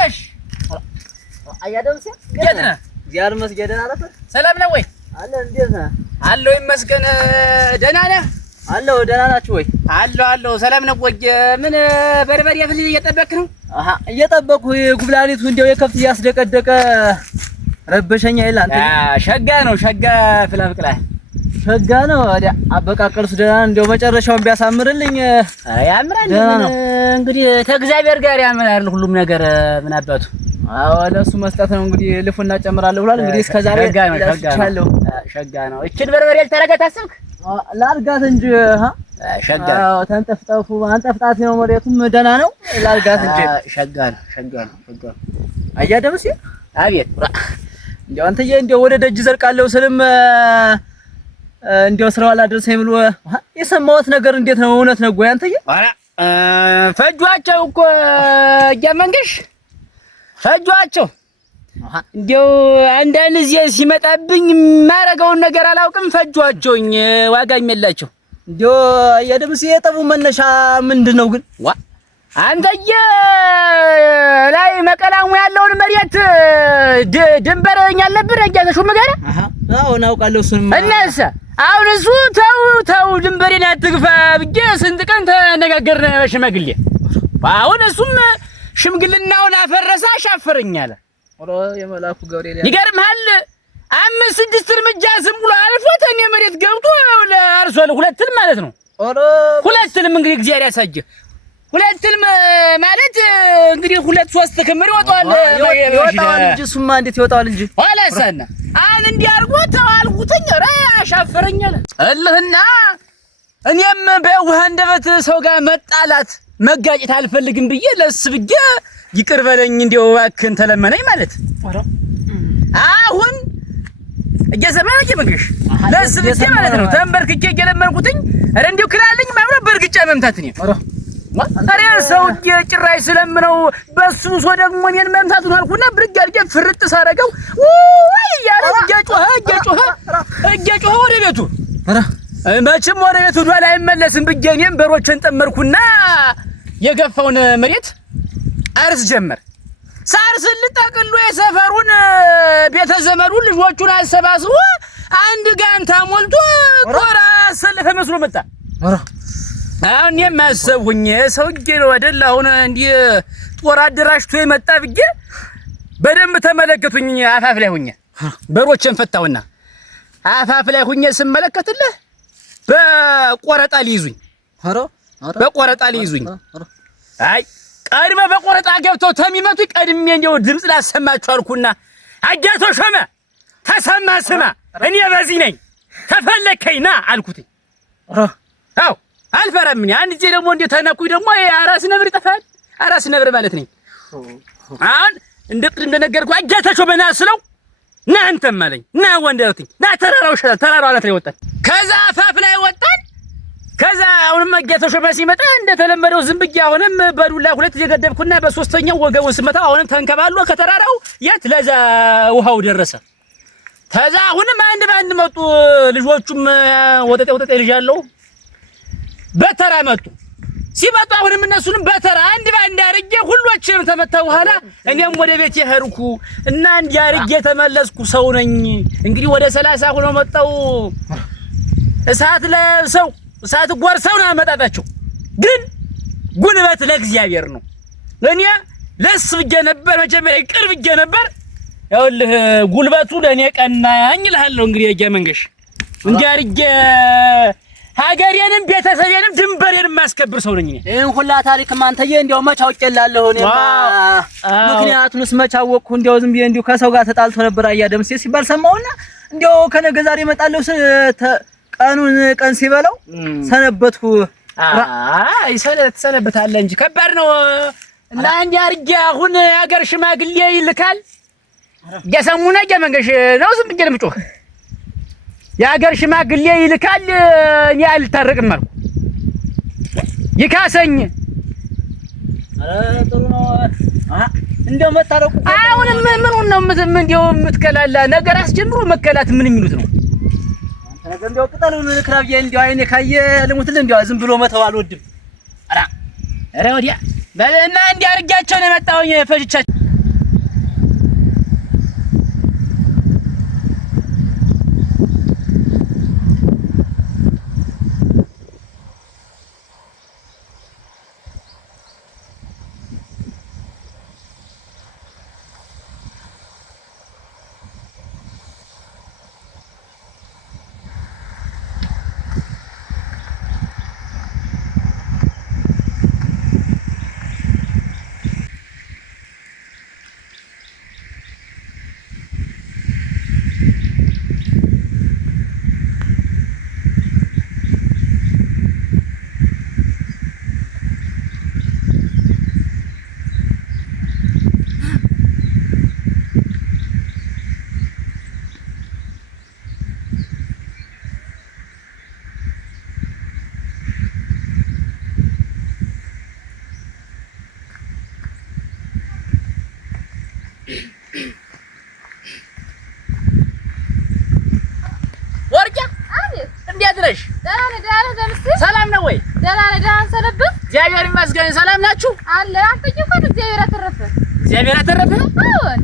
መንገሽ አያደምስ እንዴት ነህ? ዚያር መስገደን አረፈ ሰላም ነው ወይ? አለ እንዴት ነህ? አለሁ ይመስገን። ደህና ነህ? አለሁ ደህና ናችሁ ወይ? አለሁ ሰላም ነው ወይ? ምን በርበሬ ፍል እየጠበቅክ ነው? አሃ እየጠበቅኩ ጉብላሊቱ እንደው የከፍት እያስደቀደቀ ረበሸኛ ይላል። ሸጋ ነው ሸጋ ፍላፍቅላል ሸጋ ነው። ወዲያ አበቃቀልሱ ደህና እንደው መጨረሻውን ቢያሳምርልኝ ያምራል። እንግዲህ ከእግዚአብሔር ጋር ያምራል ሁሉም ነገር። ምን አባቱ አዎ ለሱ መስጠት ነው እንግዲህ ልፉና ጨምራለሁ ብሏል። እንግዲህ እስከዛሬ ሸጋ ነው። እቺን በርበሬ ልታረጋት አሰብክ? ላርጋት እንጂ ሸጋ አዎ ተንጠፍጠፉ አንጠፍጣት ነው። መሬቱም ደህና ነው። ላርጋት እንጂ ሸጋ ነው። አያደምስ አቤት እንደው አንተዬ እንደው ወደ ደጅ ዘልቃለሁ ስልም እንደው ስራው አላደረሰኝ ብሎ የሰማሁት ነገር እንዴት ነው? እውነት ነው ወይ አንተዬ? ኧረ ፈጇቸው እኮ እያመንገሽ ፈጇቸው። እንደው አንዳንድ ጊዜ ሲመጣብኝ የማረገውን ነገር አላውቅም። ፈጇቸውኝ ዋጋም የላቸው። እንደው የደምስ የጠቡ መነሻ ምንድነው ግን? ዋ አንተዬ ላይ መቀላሙ ያለውን መሬት ድንበረኛ አለብን እያዘሹም ጋር አዎ እናውቃለሁ። እሱንም እነሰ አሁን እሱ ተው ድንበሬን አትግፋ ብዬ ስንት ቀን ተነጋገርን በሽማግሌ። አሁን እሱም ሽምግልናውን አፈረሰ አሻፈረኝ አለ። ኦሮ የመላኩ ገብርኤል ይገርምሃል። 5-6 እርምጃ ዝም ብሎ አልፎት እኔ መሬት ገብቶ አርሷል። ሁለትል ማለት ነው። ኦሮ ሁለትልም እንግዲህ እግዚአብሔር ያሳጅህ። ሁለትልም ማለት እንግዲህ 2-3 ክምር ይወጣዋል እንጂ እሱማ እንዴት ይወጣዋል እንጂ ዋላሰና አሁን እንዲህ አድርጎ ተዋልኩትኝ። ኧረ አሻፈረኝ አለ እልህና እኔም በውሃ እንደበት ሰው ጋር መጣላት መጋጨት አልፈልግም ብዬ ለስ ብዬ ይቅር በለኝ እንደው እባክህን ተለመነኝ ማለት አሁን እየሰማኝ እየመንገሽ ለስ ብዬ ማለት ነው ተንበርክኬ እየለመንኩትኝ። ኧረ እንደው ክላለኝ ማለት በርግጫ መምታት ነው። ኧረ ሰው ጭራይ ስለምነው በሱ ሶ ደግሞ እኔን መምታቱን አልኩና ብርግ አድርጌ ፍርጥ ሳረገው ወይ ያለ እየጮኸ ወደ ቤቱ። ኧረ መቼም ወደ ቤቱ ዷል አይመለስም ብዬ እኔም በሮችን ጠመርኩና የገፋውን መሬት አርስ ጀመር። ሳርስ ልጠቅሎ የሰፈሩን ቤተ ዘመዱን ልጆቹን አሰባስቦ አንድ ጋንታ ሞልቶ ጦር አሰለፈ መስሎ መጣ። ኧረ አሁን የማሰብሁኝ ሰውዬ ነው አይደል? አሁን እንዲህ ጦር አደራጅቶ የመጣ ብዬ በደንብ ተመለከቱኝ። አፋፍ ላይ ሆኜ በሮችን ፈታውና አፋፍ ላይ ሆኜ ስመለከትልህ በቆረጣ ሊይዙኝ። ኧረ በቆረጣ ሊይዙኝ። አይ ቀድመ በቆረጣ ገብተው ተሚመቱኝ ቀድሜ እንደው ድምፅ ላሰማችሁ አልኩና አጃቶ ሾመ ተሰማ ስማ እኔ በዚህ ነኝ ተፈለከኝ ና አልኩት። አዎ አልፈራም። እኔ አንድ ጊዜ ደግሞ እንደ ተነኩኝ ደግሞ አራስ ነብር ይጠፋል። አራስ ነብር ማለት ነኝ። አሁን እንደነገርኩህ አጃታቸው በና ስለው ና አንተም አለኝ ና ወንደውትኝ ና ተራራው ይሻላል። ተራራው አለት ላይ ወጣን። ከዛ አፋፍ ላይ ወጣን። ከዛ አሁንም አጃታቸው በሲመጣ እንደተለመደው ዝም ብዬ አሁንም በዱላ ሁለት የገደብኩና በሶስተኛው ወገቡን ስመታው አሁንም ተንከባሎ ከተራራው የት ለዛ ውሃው ደረሰ። ከዛ አሁንም አንድ ባንድ መጡ ልጆቹም ወጠጤ ልጅ ያለው በተራ መጡ። ሲመጡ አሁንም እነሱንም በተራ አንድ ባንድ አርጌ ሁሎችንም ተመታው። በኋላ እኔም ወደ ቤቴ ሄድኩ እና እንዲህ አርጌ ተመለስኩ። ሰው ነኝ እንግዲህ ወደ 30 ሆነው መጣው። እሳት ለሰው እሳት ጎርሰው ነው አመጣጣቸው። ግን ጉልበት ለእግዚአብሔር ነው። እኔ ለስ ብዬ ነበር መጀመሪያ ቅርብ ብዬ ነበር። ያውልህ ጉልበቱ ለኔ ቀናኝ እልሃለሁ። እንግዲህ የጀመንገሽ እንዲህ አርጌ ሀገሬንም ቤተሰቤንም ድንበሬንም ማስከብር ሰው ነኝ እኔ። ይሄን ሁላ ታሪክ ማንተዬ እንደው መች አውቄላለሁ። እኔማ ምክንያቱንስ መች አወቅሁ። እንደው ዝም ብዬ እንደው ከሰው ጋር ተጣልቶ ነበር አያደምስ ሲባል ሰማውና እንደው ከነገ ዛሬ እመጣለሁ ቀን ሲበለው ሰነበትኩ። አይ ሰነበታለህ እንጂ ከባድ ነው። እና እንዲህ አድርጌ አሁን ሀገር ሽማግሌ ይልካል እየሰሙና እየመንገሽ ነው ዝም ብዬ ልምጮህ የሀገር ሽማግሌ ይልካል። እኔ አልታረቅም አልኩ ይካሰኝ። ኧረ ጥሩ ነው እንደው መታረቁ። አሁን ምኑን ነው እንደው የምትከላላ ነገር አስጀምሮ መከላት ምን የሚሉት ነው? አንተ ነገር እንደው ቅጠሉን ክራብዬ እንደው አይኔ ካየ ልሙትልህ እንደው ዝም ብሎ መተው አልወድም። ኧረ ወዲያ በልና እንዲህ አድርጊያቸው ነው የመጣሁኝ ፈጅቻቸው ወርቄ እንዴት ነሽ? ደህና ደምስ ሰላም ነው ወይ? ደህና ሰነብት። እግዚአብሔር ይመስገን። ሰላም ናችሁ? አለ አንተዬ እኮ እግዚአብሔር አተረፈ። እግዚአብሔር አተረፈ? አዎን።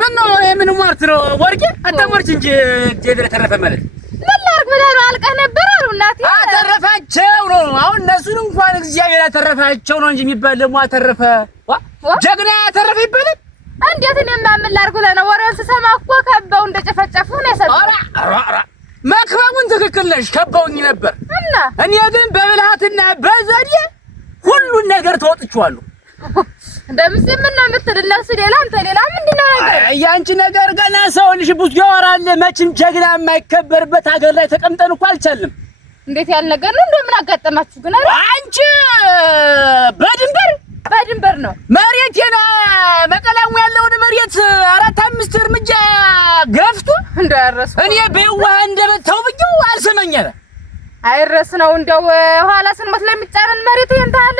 ምን ነው የምን ሟርት ነው ወርቄ? አታሟርች እንጂ እግዚአብሔር አተረፈ ማለት ምን ላድርግ ብለህ ነው? አልቀህ ነበር አሉ እናቴ። አተረፋቸው ነው። አሁን እነሱን እንኳን እግዚአብሔር አተረፋቸው ነው እንጂ የሚባል ደግሞ አተረፈ ጀግና አተረፈ ይባላል። እንዴት እኔማ ምን ላድርግ ብለህ ነው? ወሬውን ስሰማ እኮ ከበው እንደጨፈጨፉ ነው የሰማሁት። መክበቡን ትክክል ነሽ። ከበውኝ ነበር እና እኔ ግን በብልሃትና በዘዴ ሁሉን ነገር ተወጥቼዋለሁ። እንደምስ ምን ነው የምትል? እነሱ ሌላ አንተ ሌላ ምንድን ነው ነገር? ያንቺ ነገር ገና ሰው ልጅ ብዙ ያወራል። መቼም ጀግና የማይከበርበት ሀገር ላይ ተቀምጠን እኮ አልቻልንም። እንዴት ያለ ነገር ነው? እንደምን አጋጠማችሁ ግን? አንቺ በድንበር ነው መሬቴን መቀላሙ ያለውን መሬት 4-5 እርምጃ ገፍቶ እንዳያረስ እኔ በየዋህ እንደመታው ብዬው አልሰማኝ አለ። አይረስ ነው እንደው ኋላ ስንሞት ለሚጫረን መሬት ይንታል።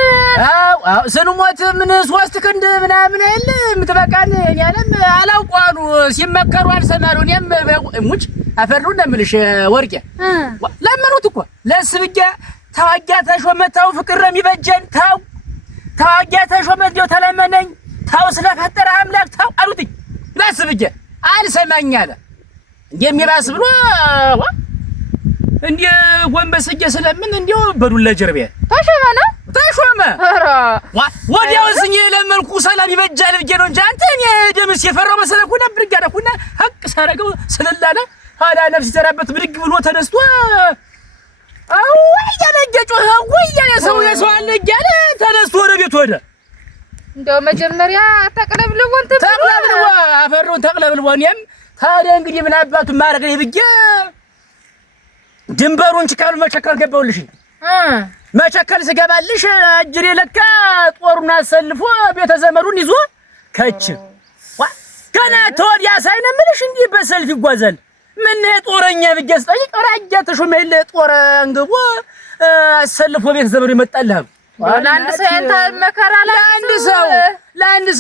አዎ ስንሞት ምን 3 ክንድ ምናምን አይደል የምትበቃን? እኔንም አላውቀዋሉ ሲመከሩ አልሰማሉ። እኔም ሙጭ አፈሩ እንደምልሽ ወርቄ ለምኑት እኮ ለስብኛ ታዋጊያ ተሾመታው ፍቅር ነው የሚበጀን ታው ታዋጊያ ተሾመ እንደው ተለመነኝ ታው ስለፈጠረ አምላክ ታው አሉትኝ። ለስብኛ አልሰማኝ አለ። እንደሚባስ ብሎ እንዴ ጎንበስዬ ስለምን እንደው በዱላ ጀርቤ ተሾመ ኧረ ወዲያውስ እኔ ለመልኩ ሰላም ይበጃል ብዬ ነው እንጂ አንተ እኔ ደምስ የፈራው መሰለኩ ነበር። ጋደኩና ሀቅ ሳረገው ስለላለ ኋላ ነፍስ ይዘራበት ብድግ ብሎ ተነስቶ አው ያለገጩ ወይ ያለ ሰው አለ እያለ ተነስቶ ወደ ቤት ወደ እንደው መጀመሪያ ተቀለብልቦ አፈሩን ተቀለብልቦ እኔም ታዲያ እንግዲህ ምን አባቱ ማረግ ነው ብዬ ድንበሩን ችካሉ መቸከል ገባውልሽ። መቸከል ስገባልሽ አጅሬ ለካ ጦሩን አሰልፎ ቤተ ዘመዱን ይዞ ከች ገና ተወዲያ ሳይነምልሽ እንዲህ በሰልፍ ይጓዛል። ምን ጦረኛ ብዬሽ ጠይቅ ራያ ተሾመለ ጦር አንግቦ አሰልፎ ቤተ ዘመዱ ይመጣልህ። ለአንድ ሰው እንታ መከራ ለአንድ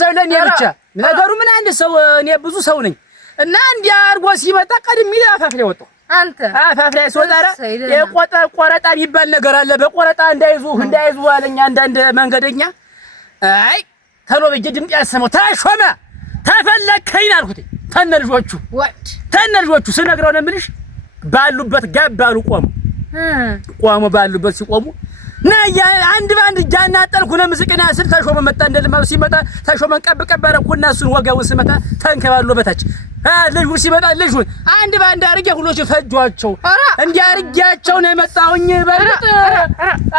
ሰው ለኔ ብቻ ነገሩ ምን አንድ ሰው እኔ ብዙ ሰው ነኝ እና እንዲያ አርጎ ሲመጣ ቀድሜ አፋፍ ላይ ወጣሁ። አንተ አፋፍ ላይ ስወጣ ቆረጣ የሚባል ነገር አለ። በቆረጣ እንዳይዙ አለኝ አንዳንድ መንገደኛ። አይ ተሎ በጀ ድምጽ ያሰማው ተሾመ ተፈለከኝ አልኩት። ተነልጆቹ ስነግረው ነው የምልሽ ባሉበት ገባሉ ቆሙ ባሉበት ሲቆሙ ነያ አንድ ባንድ ጃና ጠልኩ ነው ምስቅና ስል ተሾመ መጣ። እንደልማው ሲመጣ ተሾመን ቀብ አረኩና እሱን ወጋው ስመታ ተንከባሎ በታች ልጅ ሲመጣ ልጅ አንድ ባንድ አርጌ ሁሎች ፈጇቸው እንዲያርጋቸው ነው የመጣውኝ። በርግጥ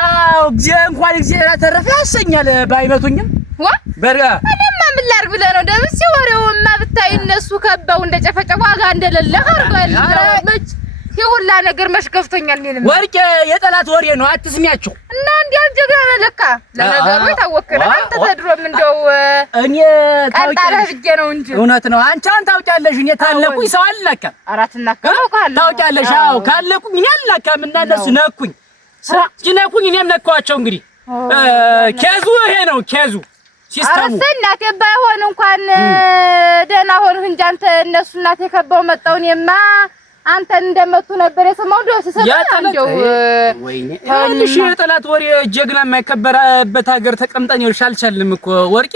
አው እንኳን እግዚአብሔር ተረፈ ያሰኛል ባይመቱኝም በርጋ እኔማ ምን ላድርግ ብለህ ነው ደምስ ወሬውማ ብታይ እነሱ ከበው እንደጨፈጨፉ ዋጋ እንደሌለ አርጓል። መች የሁላ ነገር መሽከፍቶኛል። እኔንም ወርቄ የጠላት ወሬ ነው አትስሚያቸው እና እንዲያል ጀግና ነህ ለካ። ለነገሩ የታወቅህ አንተ ተድሮም እንደው እኔ ታውቂያለሽ ብዬ ነው እንጂ እውነት ነው። አንቺን ታውቂያለሽ። እኔ ታለቁኝ ሰው አልላከም። አራትና ካለ ታውቂያለሽ። አዎ ካለቁኝ እኔ አልላከም እና እነሱ ነኩኝ ሲነኩኝ እኔም ነካዋቸው። እንግዲህ ኬዙ ይሄ ነው ኬዙ ሲስተሙ። እናቴ ባይሆን እንኳን ደህና ሆንህ እንጂ አንተ እነሱ እናቴ ከበው መጣው። እኔማ አንተን እንደመቱ ነበር የሰማው። እንደው ሲሰማው ወይኔ ታልሽ የጠላት ወሬ ጀግና የማይከበርበት ሀገር ተቀምጠን ይልሽ አልቻልንም እኮ ወርቄ።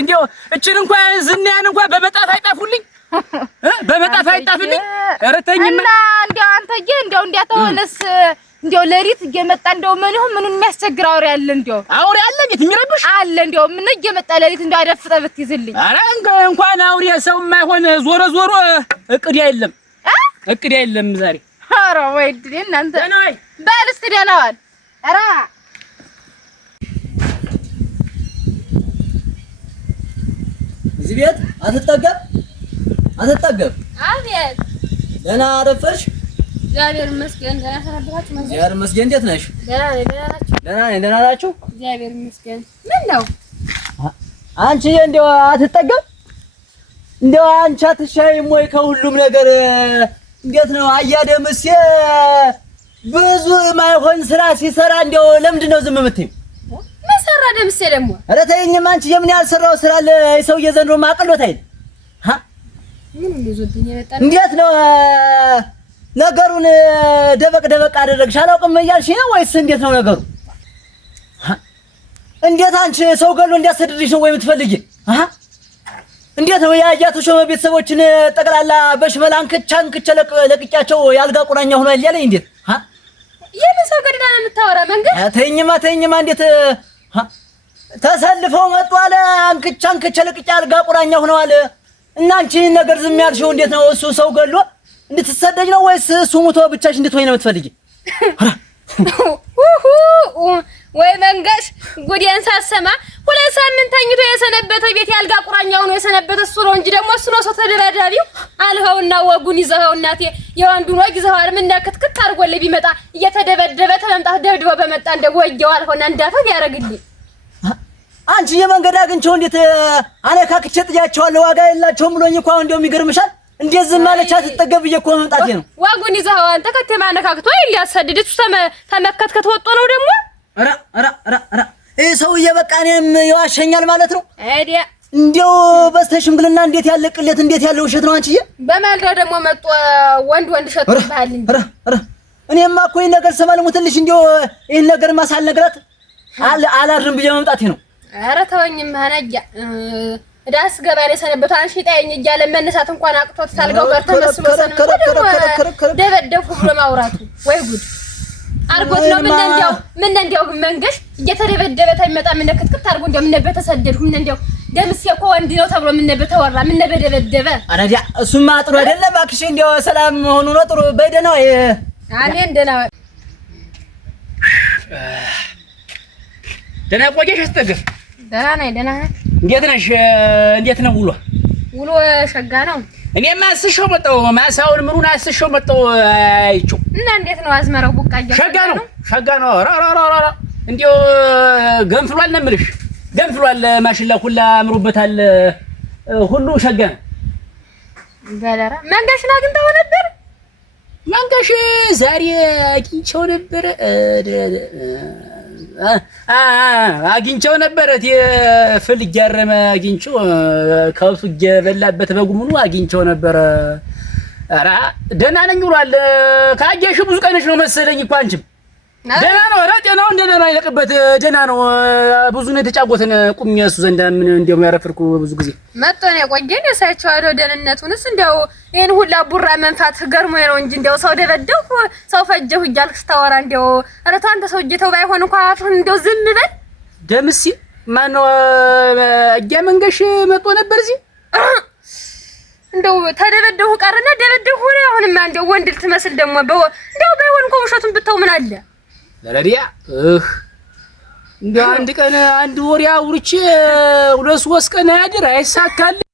እንደው እቺን እንኳን ዝናያን እንኳን በመጣፍ አይጣፉልኝ በመጣፍ አይጣፍልኝ። ረተኝማ እና እንደው አንተዬ እንደው እንዲያተሆነስ እንደው ለሪት እየመጣ እንደው ምኑን የሚያስቸግር አውሬ አለ። እንደው አውሬ አለ እንዴት የሚረብሽ አለ። እንደው ምን እየመጣ ለሪት እንደው አደፍጠህ ብትይዝልኝ። ኧረ እንኳን አውሬ ሰው የማይሆን ዞሮ እቅድ የለም ዛሬ። ኧረ ወይ ድሬ እናንተ በል እስኪ ደህና ዋል። ኧረ እዚህ ቤት አትጠገብ። አቤት ደህና አረፈርሽ? እግዚአብሔር ይመስገን። ደህና ሰነበታችሁ? እግዚአብሔር ይመስገን። እንዴት ነሽ? ደህና ናችሁ? እግዚአብሔር ይመስገን። ምን ነው አንቺ እንደው አትጠገብ? እንደው አንቺ አትሻይም ወይ ከሁሉም ነገር? እንዴት ነው አያደምሴ ብዙ ማይሆን ስራ ሲሰራ እንደው ለምንድን ነው ዝም የምትይው? ሰራ ደምሴ ደግሞ ኧረ ተይኝማ አንቺ የምን ያልሰራው ስራ አለ ሰውዬ ዘንድሮ ማቀሎት አይደል ምን እንደዞብኝ ይመጣል እንዴት ነው ነገሩን ደበቅ አደረግሽ አላውቅም እያልሽ ነው ወይስ እንዴት ነው ነገሩ እንዴት አንቺ ሰው ገሎ እንዲያሰድድሽ ነው ወይ የምትፈልጊ እንዴት ነው ያያቱ ሾመ ቤተሰቦችን ጠቅላላ በሽመል አንክቻ ለቅጫቸው ያልጋ ቁራኛ ሆኖ ያለኝ እንዴት የምን ሰው ገድና ነው የምታወራ መንገድ ተይኝማ እንዴት ተሰልፈው መጡ አለ አንክቻ ለቅጫ ያልጋ ቁራኛ ሆነዋል እና አንቺ ነገር ዝም ያልሽው እንዴት ነው እሱ ሰው ገሎ እንድትሰደጅ ነው ወይስ እሱ ሞቶ ብቻሽ እንድትሆኝ ነው የምትፈልጊ ወይ መንገሽ ጉዲያን ሳሰማ 2 ሳምንት ተኝቶ የሰነበተ ቤት ያልጋ ቁራኛው ነው የሰነበተ እሱ ነው እንጂ ደግሞ እሱ ነው ሰው ተደባዳቢው አልኸውና ወጉን ይዘኸው እናቴ የወንዱን ወግ ይዘኸው ምን ያከትክት አርጎልህ ቢመጣ እየተደበደበ ተመምጣት ደብድቦ በመጣ እንደጎየው አልሆነ እንዳፈግ ያረግልኝ አንቺ የመንገድ አግኝቼው እንዴት አነካክቼ ጥያቸዋለሁ ዋጋ የላቸውም ብሎኝ እኮ አሁን እንደው የሚገርምሻል እንዴት ዝም አለች አትጠገብ እኮ መምጣቴ ነው ወጉን ይዘኸው አንተ ከተማነካክቶ ይሊያሰድድት ተመከትከት ወጦ ነው ደግሞ ራ ይሄ ሰውዬ በቃ እኔም ይዋሸኛል ማለት ነው አይዲያ እንዴው በስተሽምግልና እንዴት ያለ ቅሌት እንዴት ያለ ውሸት ነው አንቺዬ በማልዳው ደግሞ መጥቶ ወንድ ሸጥቷል እንዴ እኔማ እኮ ይሄን ነገር ሰማልሙትልሽ እንዴው ይሄን ነገር ማሳል ነገራት አላድርም ብዬ መምጣቴ ነው ኧረ ተወኝ ማናያ ዳስ ገባሬ ሰነበቱ አንሺ ጣይኝ እያለ መነሳት እንኳን አቅቶት ሳልጋው ጋር ተመስሎ ሰነበቱ ደበደፉ ብሎ ማውራቱ ወይ ጉድ አርጎት ነው ምን እንደው መንገሽ እየተደበደበ ታይመጣ ምን ከተከት አርጎ እንደው ምን በተሰደድኩ ምን እንደው ደምስ እኮ ወንድ ነው ተብሎ ምን በተወራ ምን በደበደበ አራዲያ እሱማ ጥሩ አይደለም ባክሽ እንደው ሰላም ሆኖ ነው ጥሩ በደናው አሜን ደና ቆየሽ አስተገፍ ደና ነኝ እንዴት ነሽ እንዴት ነው ውሎ ሸጋ ነው እኔማ አስሸው መጣው ማሳውን ምኑን አስሸው መጣው አይቹ እና እንዴት ነው አዝመራው ቡቃያ ሸጋ ነው ራ እንዴው ገንፍሏል ነው የምልሽ ገንፍሏል ማሽላ ሁላ አምሮበታል ሁሉ ሸጋ ነው ገለራ መንገሽና ግን ተው ነበር መንገሽ ዛሬ አግኝቼው ነበር አግኝቼው ነበር ፍል እያረመ አግኝቼው ከብቱ እየበላበት በጉሙኑ አግኝቼው ነበር ኧረ ደህና ነኝ ብሏል ካየሽ ብዙ ቀንሽ ነው መሰለኝ እኮ አንቺም ደህና ነው ኧረ ጤናው እንደደህና ይለቅበት ደህና ነው ብዙ ነው የተጫወተን ቁም እሱ ዘንዳ ምን እንደው ያረፍርኩ ብዙ ጊዜ መጥቶ ነው የቆየን የሳይቸው አይዶ ደህንነቱንስ እንደው ይሄን ሁላ ቡራ መንፋት ገርሞኝ ነው እንጂ እንደው ሰው ደበደው ሰው ፈጀሁ እያልክ ስታወራ እንደው ኧረ ተው አንተ ሰው እጀተው ባይሆን እንኳን አፍህን እንደው ዝም በል ደምሲ ማነው መንገሽ መጥቶ ነበር እዚህ እንደው ተደበደሁ ቀርና ደበደሁ ሆነ አሁንማ እንደው ወንድ ልትመስል ደግሞ እንደው ባይሆን እንኳን ውሸቱን ብታው ምን አለ ለረዲያ እንደው አንድ ቀን አንድ ወር ያውርቼ 2-3 ቀን ያድር አይሳካልኝ